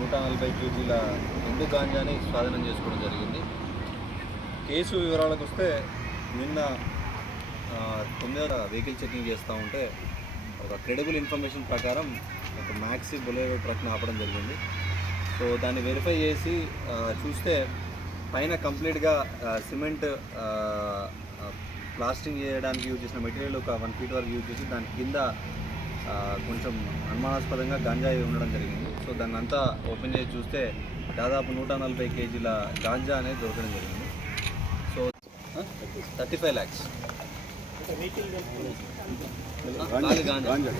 140 కేజీల ఎండు గాంజాని స్వాధీనం చేసుకోవడం జరిగింది. కేసు వివరాలకు వస్తే నిన్న 9వ వెహికల్ చెకింగ్ చేస్తూ ఉంటే ఒక క్రెడిబుల్ ఇన్ఫర్మేషన్ ప్రకారం ఒక మ్యాక్సీ బొలెరో ట్రక్ని ఆపడం జరిగింది. సో దాన్ని వెరిఫై చేసి చూస్తే పైన కంప్లీట్గా సిమెంట్ ప్లాస్టింగ్ చేయడానికి యూజ్ చేసిన మెటీరియల్ ఒక 1 ఫీట్ వరకు యూజ్ చేసి దాని కింద కొంచెం అనుమానాస్పదంగా గంజాయి ఉండడం జరిగింది. సో దాన్ని అంతా ఓపెన్ చేసి చూస్తే దాదాపు 140 కేజీల గాంజా అనేది దొరకడం జరిగింది. So 35 lakhs ganja.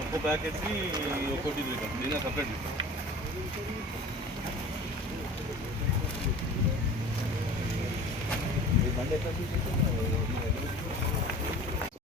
ఒక్కో ప్యాకెట్కి ఒక్కోటి దీని సపరేట్ బండి ఎట్లా